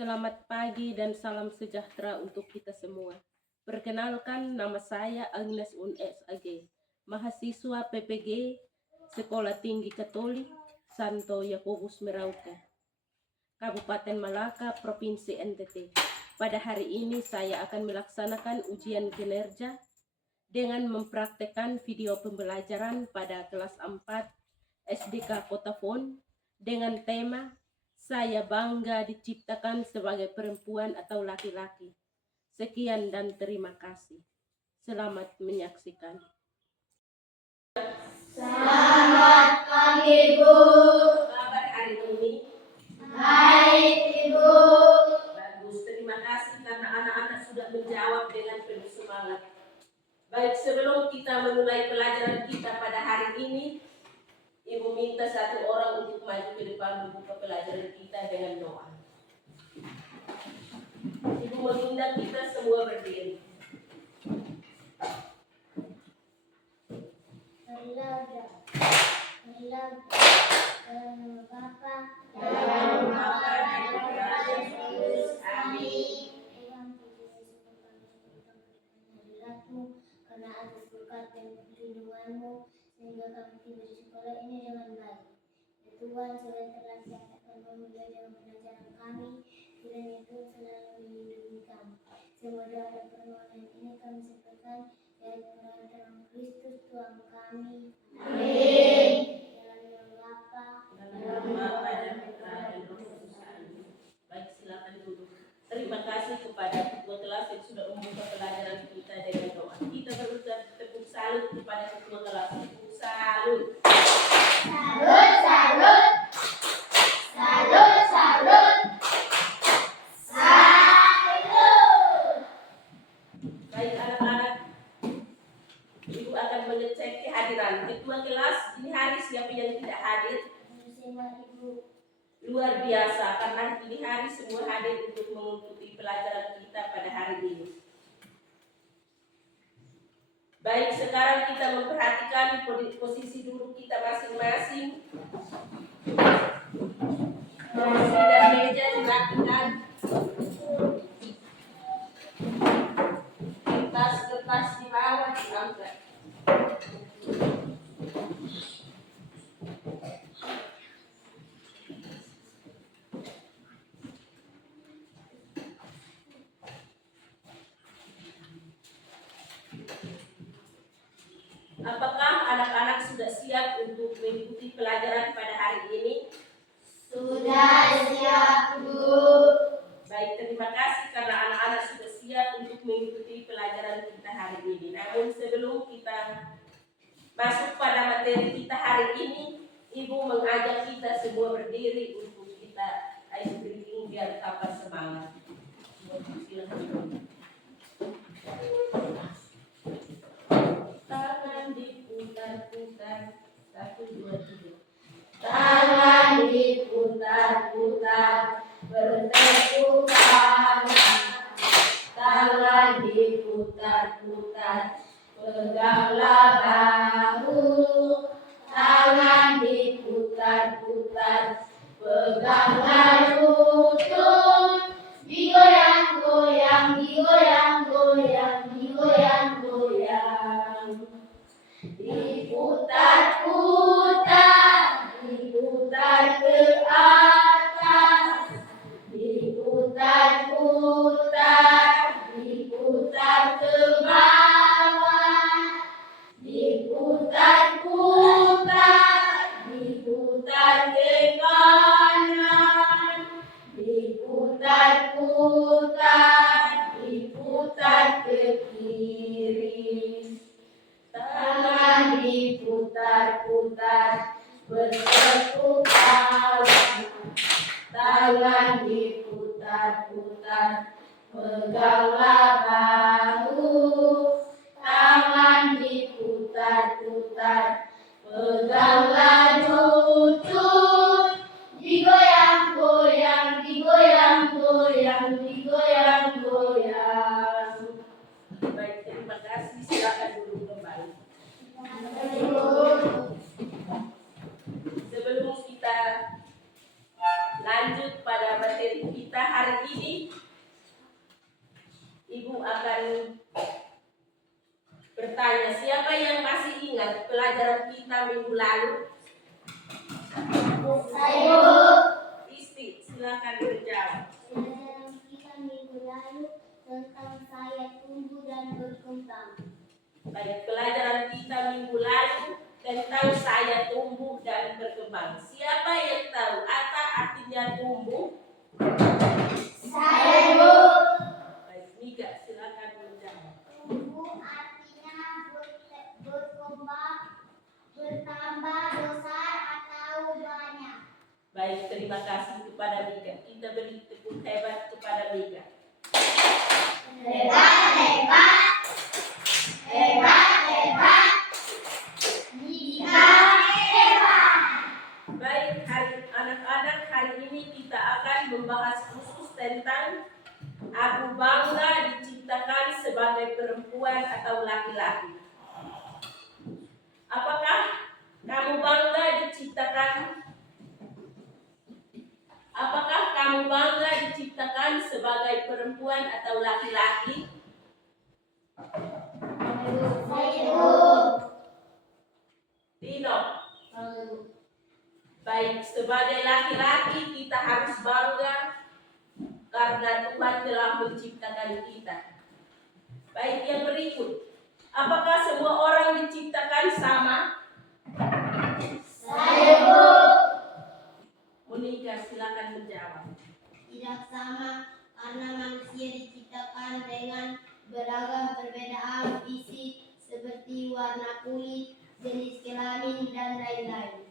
Selamat pagi dan salam sejahtera untuk kita semua. Perkenalkan, nama saya Agnes Unes AG, mahasiswa PPG Sekolah Tinggi Katolik Santo Yakobus Merauke, Kabupaten Malaka, Provinsi NTT. Pada hari ini saya akan melaksanakan ujian kinerja dengan mempraktekkan video pembelajaran pada kelas 4 SDK Kota Fon dengan tema "Saya bangga diciptakan sebagai perempuan atau laki-laki". Sekian dan terima kasih. Selamat menyaksikan. Selamat pagi, Bu. Kabar hari ini? Baik, Ibu. Bagus, terima kasih karena anak-anak sudah menjawab dengan penuh semangat. Baik, sebelum kita memulai pelajaran kita pada hari ini, Ibu minta satu orang untuk maju ke depan membuka pelajaran kita dengan doa. Ibu meminta kita semua berdiri. Dalam Bapa dan Putra dan Roh Kudus. Amin. Karena atas berkat dan perlindunganmu sehingga kami tiba di sekolah ini dengan baik. Ya Tuhan, sebentar lagi akan memulai dengan pengajaran kami. Kiranya Tuhan selalu melindungi kami. Semoga ada permohonan ini kami sampaikan dari dalam Kristus Tuhan kami. Amin. Dalam nama Bapa, Dalam Bapa dan Putra dan Roh Kudus. Amin. Baik, silakan duduk. Terima kasih kepada ketua kelas yang sudah membuka pelajaran kita dengan doa. Kita berucap tepuk salut kepada ketua kelas. Tepuk salut. Salut, salut. Salut, salut. Salut. Baik anak-anak, Ibu akan mengecek kehadiran ketua kelas. Ini hari siapa yang tidak hadir? bersama Ibu. Luar biasa, karena ini hari semua hadir untuk mengikuti pelajaran kita pada hari ini. Baik, sekarang kita memperhatikan posisi duduk kita masing-masing. Kursi dan meja dirapikan. Kertas di bawah diangkat. Apakah anak-anak sudah siap untuk mengikuti pelajaran pada hari ini? Sudah siap, Bu. Baik, terima kasih karena anak-anak sudah siap untuk mengikuti pelajaran kita hari ini. Namun sebelum kita masuk pada materi kita hari ini, Ibu mengajak kita semua berdiri untuk kita ice breathing biar tambah semangat. Silakan. Tangan diputar-putar, 1, 2, 3. Tangan diputar-putar, bertepuk tangan. Tangan diputar-putar, peganglah bahu. Tangan diputar-putar, peganglah lutut. Digoyang-goyang, digoyang-goyang, digoyang-goyang. Diputar-putar, diputar ke atas. Diputar-putar, diputar ke bawah. Diputar-putar, diputar ke kanan. Diputar-putar, diputar ke kiri. Tangan diputar-putar, bertepuk tangan. Tangan diputar-putar, peganglah bahu. Tangan diputar-putar, peganglah lutut. Digoyang-goyang, digoyang-goyang, digoyang-goyang. Baik, terima kasih. Silakan duduk kembali. Sebelum kita lanjut pada materi kita hari ini. Ibu akan bertanya, siapa yang masih ingat pelajaran kita minggu lalu? Saya. Isti, silakan menjawab. Pelajaran kita minggu lalu tentang saya tumbuh dan berkembang. Baik, pelajaran kita minggu lalu tentang saya tumbuh dan berkembang. Siapa yang tahu apa artinya tumbuh? Saya, Bu. Baik, Mika, silakan menjawab. Tumbuh artinya berkembang, bertambah besar atau banyak. Baik, terima kasih kepada Mika. Kita beri tepuk hebat kepada Mika. Hebat, hebat. Hebat, hebat. Mika hebat. Baik, anak-anak, hari ini kita akan membahas khusus tentang aku bangga diciptakan sebagai perempuan atau laki-laki. Apakah kamu bangga diciptakan? Apakah kamu bangga diciptakan sebagai perempuan atau laki-laki? Saya, Bu. Dino. Baik, sebagai laki-laki kita harus bangga karena Tuhan telah menciptakan kita. Baik, yang berikut. Apakah semua orang diciptakan sama? Saya, Bu. Monika, silakan menjawab. Tidak sama karena manusia diciptakan dengan beragam perbedaan fisik seperti warna kulit, jenis kelamin, dan lain-lain.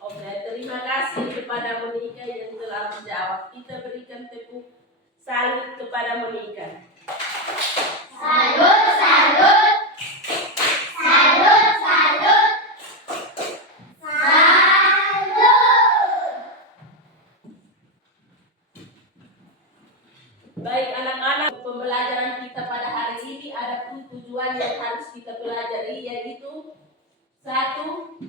Oke, terima kasih kepada Monika yang telah menjawab. Kita berikan tepuk salut kepada Monika. Salut, salut. Salut, salut. Salut. Baik anak-anak, pembelajaran kita pada hari ini ada tujuan yang harus kita pelajari, yaitu satu,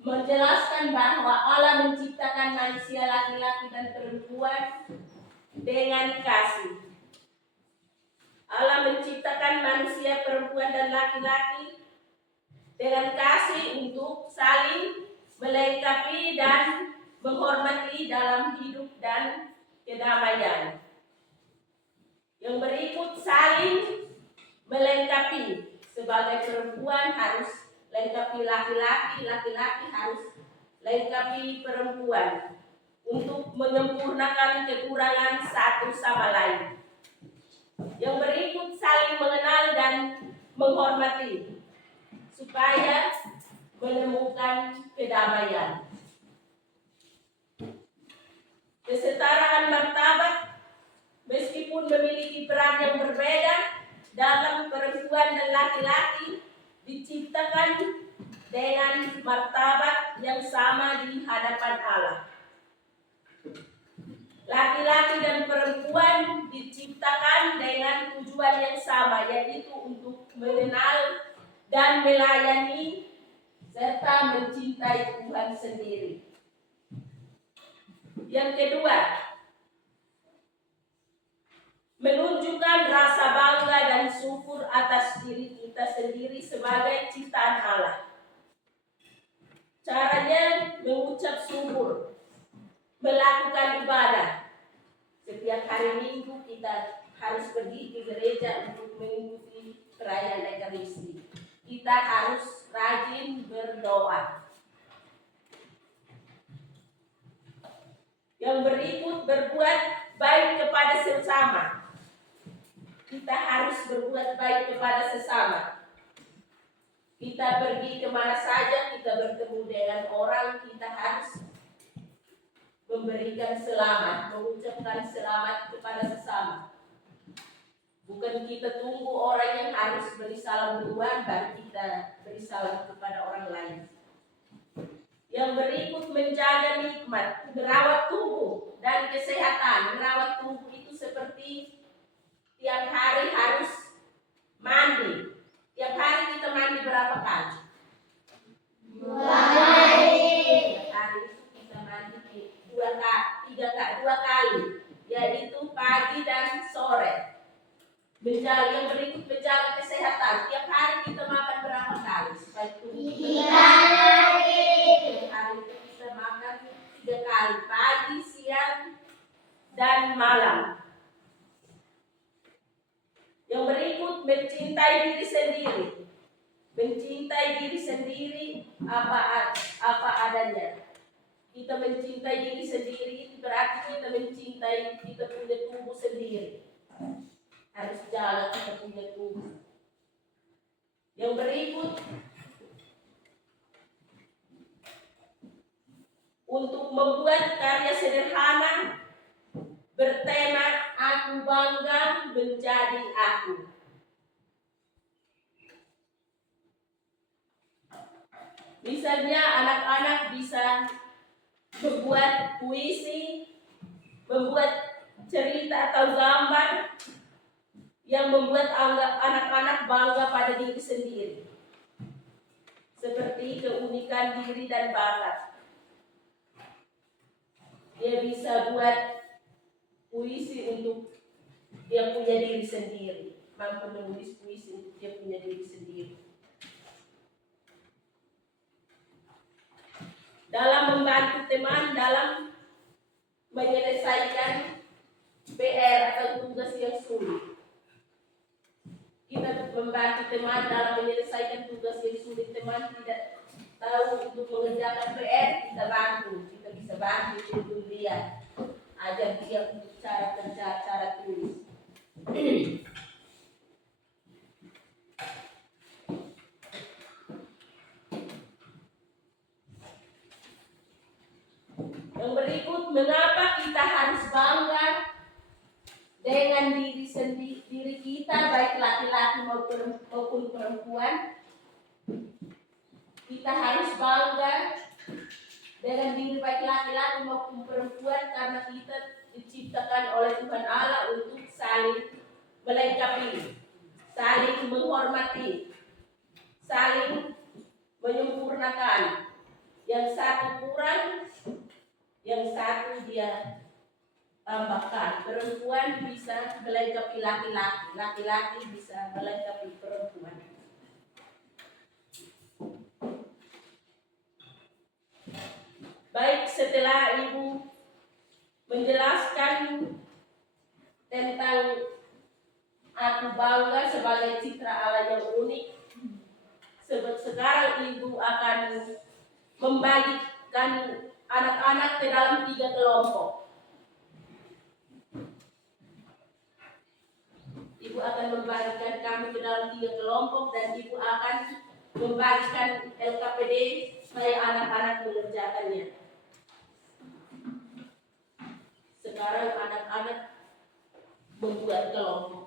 menjelaskan bahwa Allah menciptakan manusia laki-laki dan perempuan dengan kasih. Allah menciptakan manusia perempuan dan laki-laki dengan kasih untuk saling melengkapi dan menghormati dalam hidup dan kedamaian. Yang berikut, saling melengkapi. Sebagai perempuan harus lengkapi laki-laki, laki-laki harus lengkapi perempuan untuk menyempurnakan kekurangan satu sama lain. Yang berikut, saling mengenal dan menghormati supaya menemukan kedamaian. Kesetaraan martabat meskipun memiliki peran yang berbeda dalam perempuan dan laki-laki diciptakan dengan martabat yang sama di hadapan Allah. Laki-laki dan perempuan diciptakan dengan tujuan yang sama, yaitu untuk mengenal dan melayani serta mencintai Tuhan sendiri. Yang kedua, menunjukkan rasa bangga dan syukur atas diri kita sendiri sebagai ciptaan Allah. Caranya mengucap syukur, melakukan ibadah. Setiap hari Minggu kita harus pergi ke gereja untuk mengikuti perayaan Ekaristi. Kita harus rajin berdoa. Yang berikut, berbuat baik kepada sesama. Kita harus berbuat baik kepada sesama. Kita pergi kemana saja, kita bertemu dengan orang, kita harus memberikan selamat, mengucapkan selamat kepada sesama. Bukan kita tunggu orang yang harus beri salam duluan, baru kita beri salam kepada orang lain. Yang berikut, menjaga nikmat, merawat tubuh dan kesehatan. Merawat tubuh itu seperti tiap hari harus mandi. Tiap hari kita mandi berapa kali? 2 kali. Tiap hari itu kita mandi 2 kali, dua kali, yaitu pagi dan sore. Yang berikut menjaga kesehatan. Tiap hari kita makan berapa kali? Supaya tubuh kita tiap hari itu kita makan 3 kali, pagi, siang, dan malam. Yang berikut mencintai diri sendiri. Mencintai diri sendiri apa adanya. Kita mencintai diri sendiri itu berarti kita mencintai kita punya tubuh sendiri. Harus jaga kita punya tubuh. Yang berikut untuk membuat karya sederhana bertema aku bangga menjadi aku. Misalnya anak-anak bisa membuat puisi, membuat cerita atau gambar yang membuat anak-anak bangga pada diri sendiri. Seperti keunikan diri dan bakat. Dia bisa buat puisi untuk dia punya diri sendiri, mampu menulis puisi untuk dia punya diri sendiri. Dalam membantu teman dalam menyelesaikan PR atau tugas yang sulit. Kita membantu teman dalam menyelesaikan tugas yang sulit. Teman tidak tahu untuk mengerjakan PR, kita bantu. Kita bisa bantu untuk dia. Ajar dia untuk cara kerja, cara tulis. Yang berikut, mengapa kita harus bangga dengan diri kita, baik laki-laki maupun perempuan. Kita harus bangga dengan diri baik laki-laki maupun perempuan karena kita diciptakan oleh Tuhan Allah untuk saling melengkapi, saling menghormati, saling menyempurnakan. Yang satu kurang, yang satu dia tambahkan. Perempuan bisa melengkapi laki-laki, laki-laki bisa melengkapi perempuan. Baik, setelah Ibu menjelaskan tentang aku bangga sebagai citra Allah yang unik, sekarang Ibu akan membagikan anak-anak ke dalam 3 kelompok. Ibu akan membagikan kami ke dalam 3 kelompok dan Ibu akan membagikan LKPD supaya anak-anak mengerjakannya. Sekarang anak-anak membuat kelompok.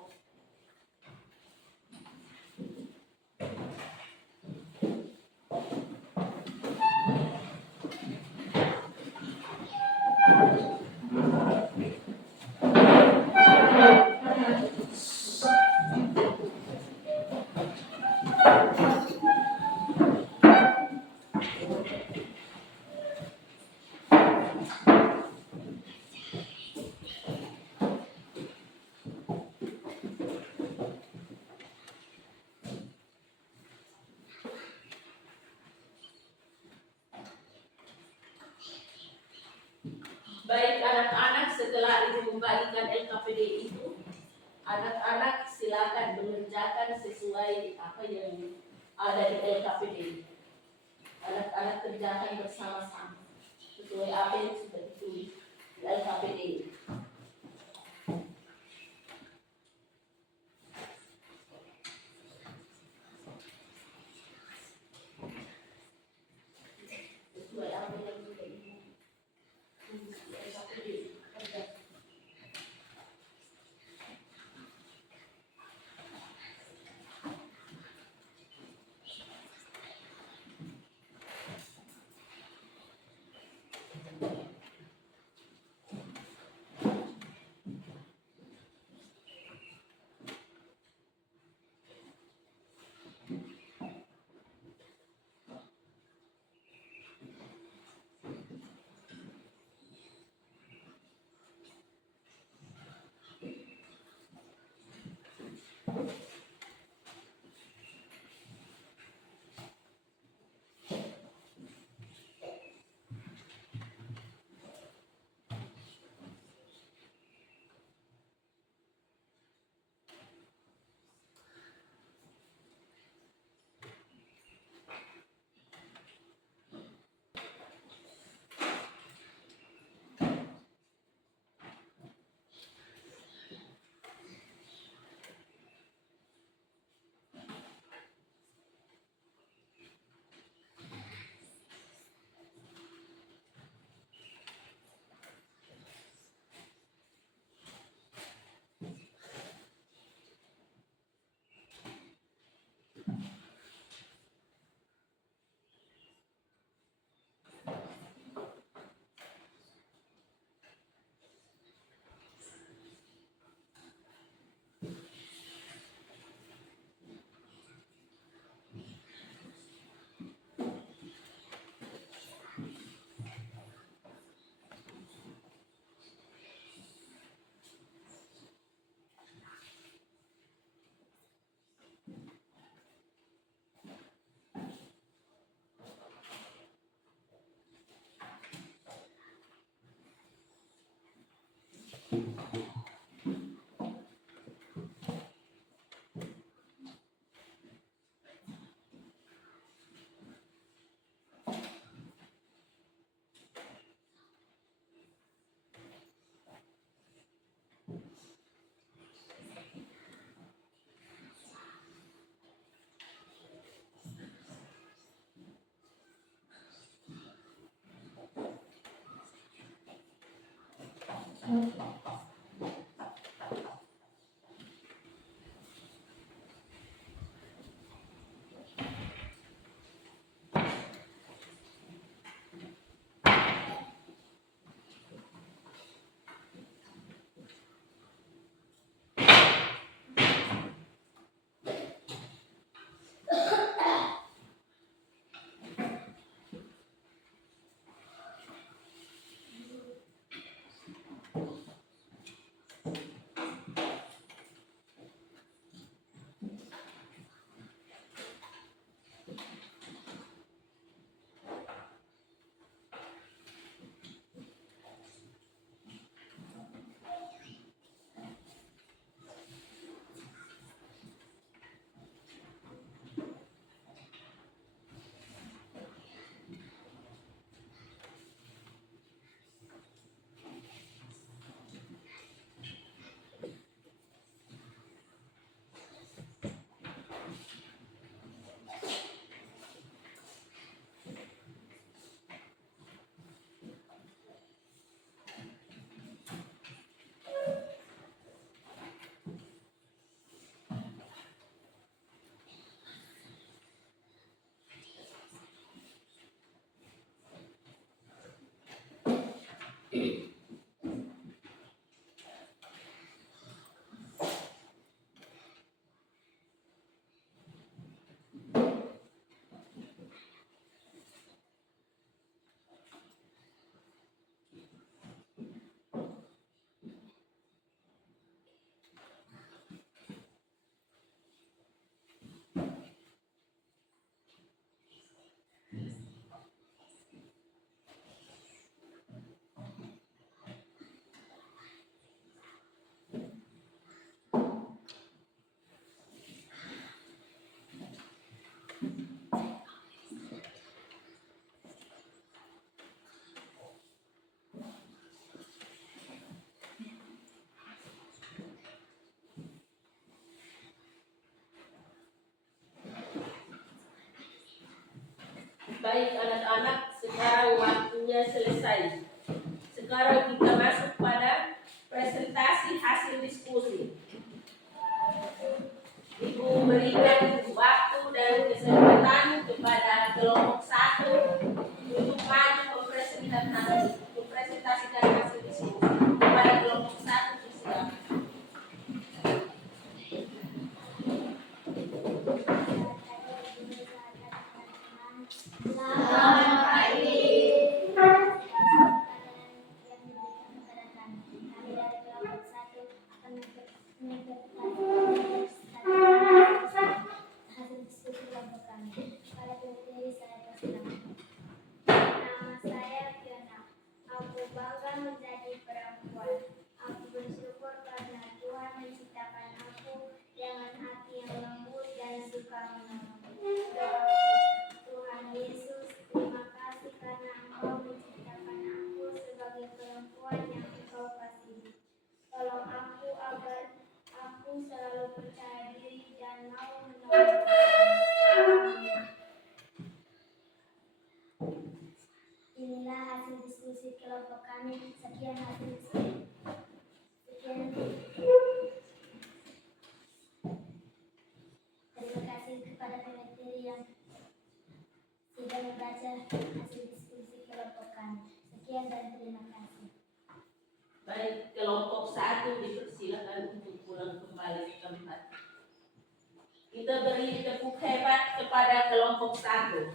Baik anak-anak, setelah Ibu membagikan LKPD itu, anak-anak silakan mengerjakan sesuai apa yang ada di LKPD. Anak-anak kerjakan bersama-sama sesuai apa yang sudah ditulis di LKPD. Sesuai apa yang sudah ditulis di LKPD. Baik anak-anak, sekarang waktunya selesai. Sekarang kita masuk pada presentasi hasil diskusi. Ibu berikan waktu dan kesempatan kepada kelompok 1 untuk maju mempresentasikan hasil diskusi. Kepada kelompok 1 bersilakan. Selamat pagi. Kami dari kelompok 1 akan hasil diskusi kelompok kami. Pada materi saya persilakan. Nama saya Fiona. Aku bangga menjadi perempuan. Aku bersyukur karena Tuhan menciptakan aku dengan hati yang lembut dan suka menolong. Tuhan Yesus, terima kasih karena Engkau menciptakan aku sebagai perempuan yang Engkau kasihi. Tolong aku agar aku selalu percaya diri dan mau menolong orang. Inilah hasil diskusi kelompok kami. Sekian hasil diskusi. Terima kasih kepada pemateri yang sudah membaca hasil diskusi kelompok kami. Sekian dan terima kasih. Baik, kelompok 1 dipersilakan untuk pulang kembali ke tempat. Kita beri tepuk hebat kepada kelompok 1.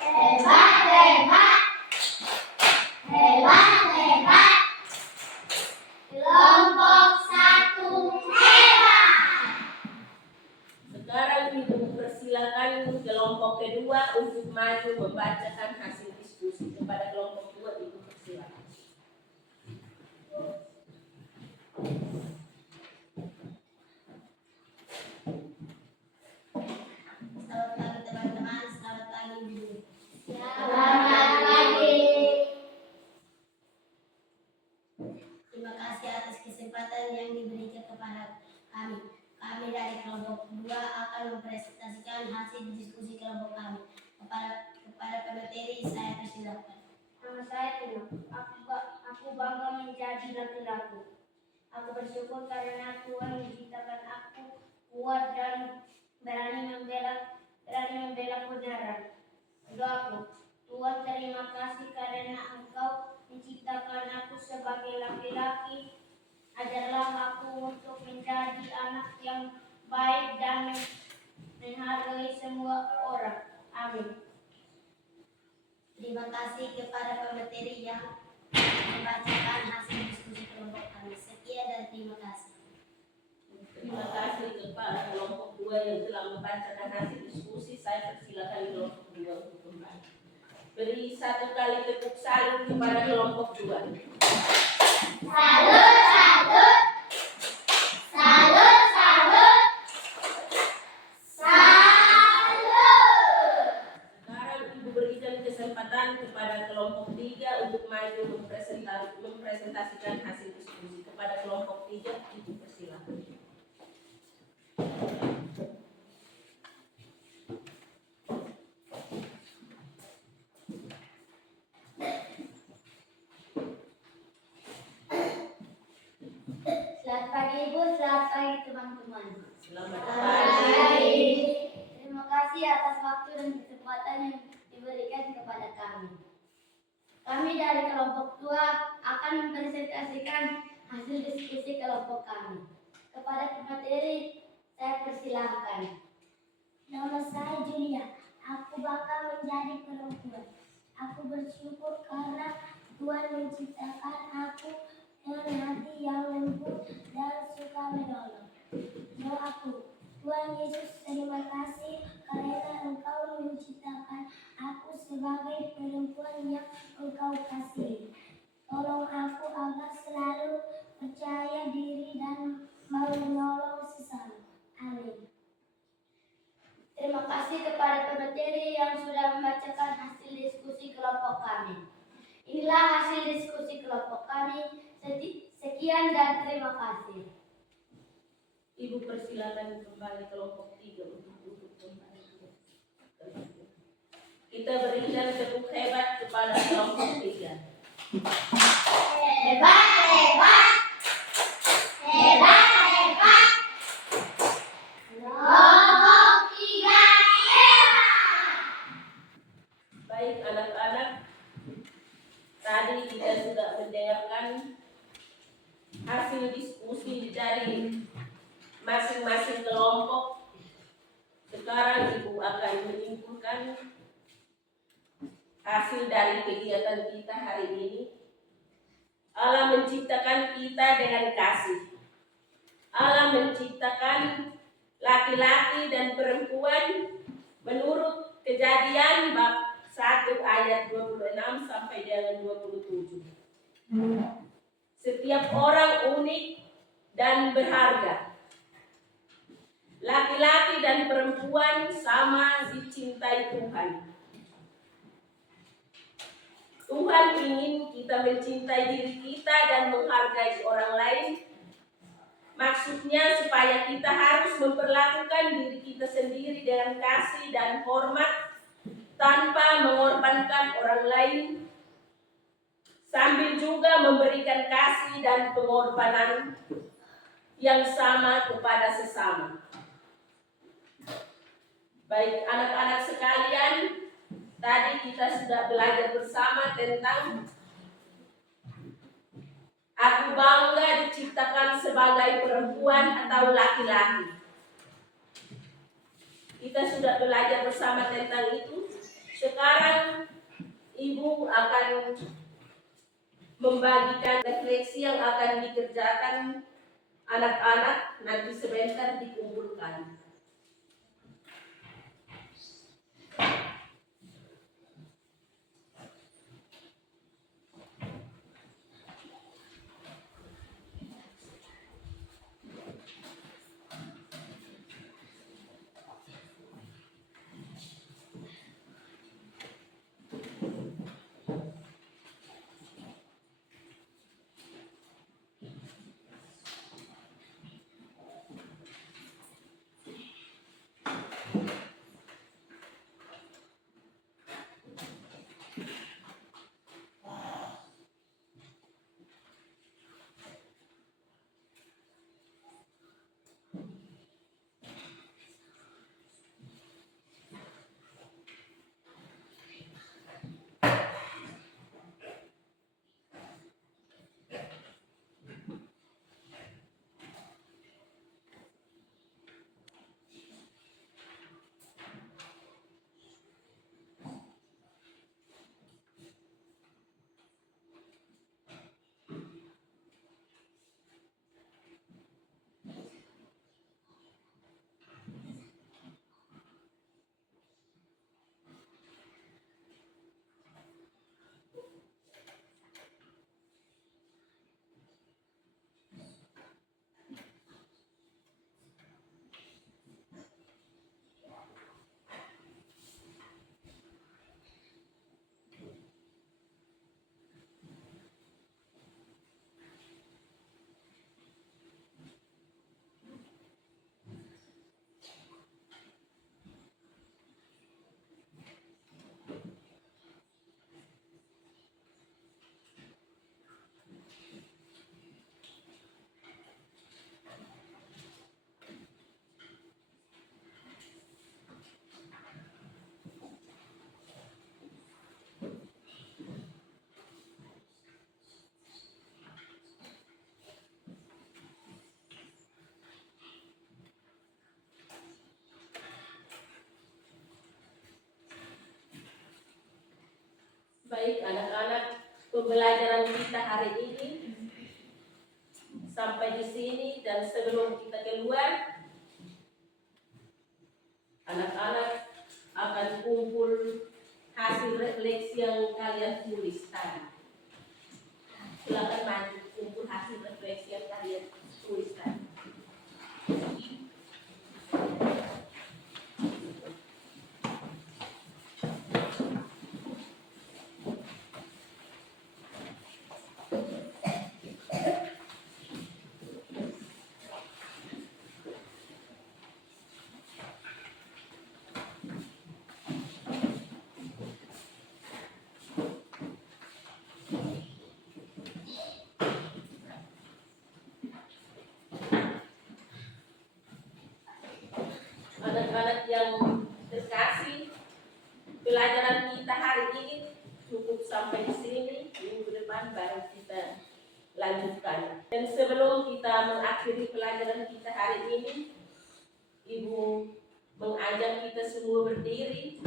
Hebat, hebat. Hebat, hebat. Kelompok 1 hebat. Sekarang Ibu persilakan kelompok kedua untuk maju membacakan hasil diskusi. Kepada kelompok 2 Ibu persilakan. Terima kasih atas kesempatan yang diberikan kepada kami. Kami dari kelompok 2 akan mempresentasikan hasil diskusi kelompok kami. Kepada pemateri saya persilakan. Nama saya Tino. Aku bangga menjadi laki-laki. Aku bersyukur karena Tuhan menciptakan aku kuat dan berani membela kebenaran. Doaku, Tuhan terima kasih karena Engkau menciptakan aku sebagai laki-laki. Ajarlah aku untuk menjadi anak yang baik dan menghargai semua orang. Amin. Terima kasih kepada pemateri yang membacakan hasil diskusi kelompok kami. Sekian dan terima kasih. Terima kasih kepada kelompok 2 yang telah membacakan hasil diskusi. Saya persilakan kelompok 2 untuk kembali. Beri satu kali tepuk salut kepada kelompok 2. Salut, salut. Salut, salut. Salut. Sekarang Ibu berikan kesempatan kepada kelompok 3 untuk maju mempresentasikan hasil diskusi. Kepada kelompok 3, Ibu persilakan. Selamat pagi Ibu, selamat pagi teman-teman. Selamat pagi. Terima kasih atas waktu dan kesempatan yang diberikan kepada kami. Kami dari kelompok 2 akan mempresentasikan hasil diskusi kelompok kami. Kepada pemateri, saya persilahkan. Nama saya Julia. Aku bakal menjadi perempuan. Aku bersyukur karena Tuhan menciptakan aku dengan hati yang lembut dan suka menolong. Doaku, Tuhan Yesus, terima kasih karena Engkau menciptakan aku sebagai perempuan yang Engkau kasihi. Tolong aku agar selalu percaya diri dan mau menolong sesama. Amin. Terima kasih kepada pemateri yang sudah membacakan hasil diskusi kelompok kami. Inilah hasil diskusi kelompok kami. Sekian dan terima kasih. Ibu persilakan kembali kelompok 3 untuk duduk kembali. Kita berikan tepuk hebat kepada kelompok 3. Hebat, hebat. Hebat, hebat. Kelompok 3 hebat. Baik anak-anak, tadi kita sudah mendengarkan hasil diskusi dari masing-masing kelompok. Sekarang Ibu akan menyimpulkan hasil dari kegiatan kita hari ini. Allah menciptakan kita dengan kasih. Allah menciptakan laki-laki dan perempuan menurut Kejadian bab 1 ayat 26 sampai dengan 27. Setiap orang unik dan berharga. Laki-laki dan perempuan sama dicintai Tuhan. Tuhan ingin kita mencintai diri kita dan menghargai orang lain. Maksudnya supaya kita harus memperlakukan diri kita sendiri dengan kasih dan hormat tanpa mengorbankan orang lain, sambil juga memberikan kasih dan pengorbanan yang sama kepada sesama. Baik anak-anak sekalian, tadi kita sudah belajar bersama tentang aku bangga diciptakan sebagai perempuan atau laki-laki. Kita sudah belajar bersama tentang itu. Sekarang Ibu akan membagikan refleksi yang akan dikerjakan anak-anak, nanti sebentar dikumpulkan. Baik anak-anak, pembelajaran kita hari ini sampai di sini, dan sebelum kita keluar, anak-anak akan kumpul hasil refleksi yang kalian tulis tadi. Silakan maju kumpul hasil refleksi yang kalian tulis tadi. Anak-anak yang terkasih, pelajaran kita hari ini cukup sampai di sini. Minggu depan baru kita lanjutkan. Dan sebelum kita mengakhiri pelajaran kita hari ini, Ibu mengajak kita semua berdiri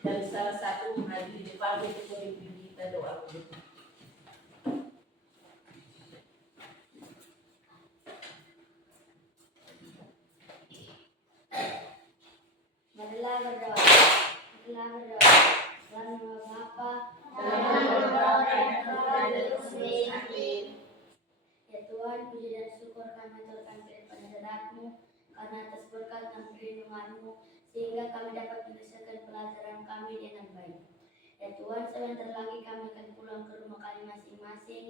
dan salah satu maju di depan untuk memimpin kita doa. Marilah berdoa. Marilah berdoa. Dalam nama Bapa, Dalam nama dan Putra dan Roh Kudus. Amin. ya Tuhan, puji dan syukur kami aturkan kepada hadirat-Mu karena atas berkat dan perlindungan-Mu sehingga kami dapat menyelesaikan pelajaran kami dengan baik. Ya Tuhan, sebentar lagi kami akan pulang ke rumah kami masing-masing.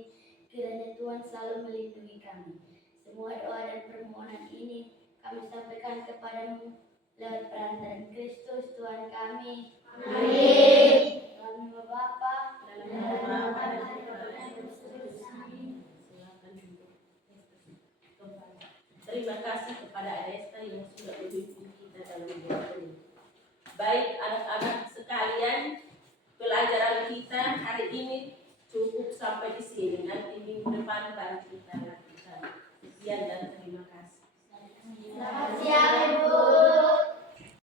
Kiranya Tuhan selalu melindungi kami. Semua doa dan permohonan ini kami sampaikan kepadamu lewat perantaraan Kristus Tuhan kami. Amin. Dalam nama Bapa, Dalam nama Bapa dan Putra dan Roh Kudus. Amin. Silakan duduk. Kembali. Terima kasih kepada Adesta yang sudah memimpin kita dalam doa ini. Baik anak-anak sekalian, pelajaran kita hari ini cukup sampai di sini. Nanti minggu depan baru kita lanjutkan. Sekian dan terima kasih.